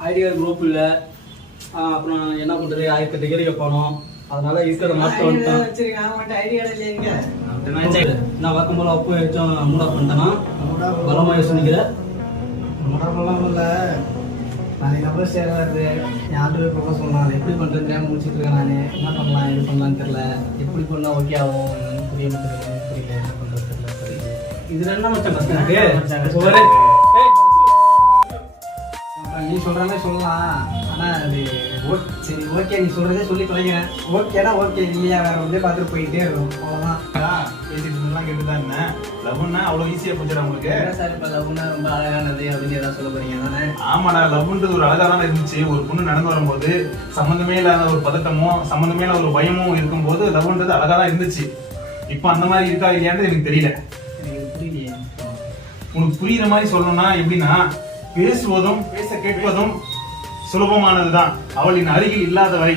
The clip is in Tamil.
நடிகர் குரூப் இல்லை. அப்புறம் என்ன பண்ணுறது ஆயிரத்தி கேள்வி போனோம். அதனால இருக்கிற ஐடியா இல்லைங்க நான் வழக்கம் போல அப்போ வச்சும். மூடா பண்ணிட்டேன்னா பலமாக யோசனைக்கிற உடம்பெல்லாம் இல்ல. நாளைக்கு அப்புறம் சேராது ப்ரொபோஸ் பண்ணலாம் அதை எப்படி பண்ணுறது தெரியாம முடிச்சிட்டு இருக்கேன் நான்? என்ன பண்ணலாம்? இது பண்ணலாம்னு தெரியல. எப்படி பண்ணா ஓகே ஆகும்? புரிய மாட்டேங்குது புரியல என்ன பண்ணுறது தெரியல இதுல என்ன மச்சான் கஷ்டம் நீ மாதிரி சொல்லலாம். ஆனா அது ஓ- சரி ஓகே நீ சொல்றதே சொல்லி தொலைக்கிறேன் ஓகேனா ஓகே இல்லையா வேற வந்து பார்த்துட்டு போயிட்டே இருக்கும். அவ்வளவுதான். பேசிட்டு இருந்தெல்லாம் கேட்டுதான் இருந்தேன். லவ்னா அவ்வளவு ஈஸியா போச்சுடா உங்களுக்கு. சார் இப்ப லவ்னா ரொம்ப அழகானது அப்படின்னு ஏதாவது சொல்ல போறீங்க? தானே ஆமாடா லவ்ன்றது ஒரு அழகா தானே இருந்துச்சு. ஒரு பொண்ணு நடந்து வரும்போது சம்மந்தமே இல்லாத ஒரு பதட்டமோ சம்மந்தமே இல்லாத ஒரு பயமும் இருக்கும்போது லவ்ன்றது அழகா தான் இருந்துச்சு. இப்போ அந்த மாதிரி இருக்கா இல்லையான்றது எனக்கு தெரியல. எனக்கு புரியலையே. உனக்கு புரியுற மாதிரி சொல்லணும்னா எப்படின்னா பேசுவதும் பேச கேட்பதும் சுலபமானதுதான். அவளின் அருகில் இல்லாத வரை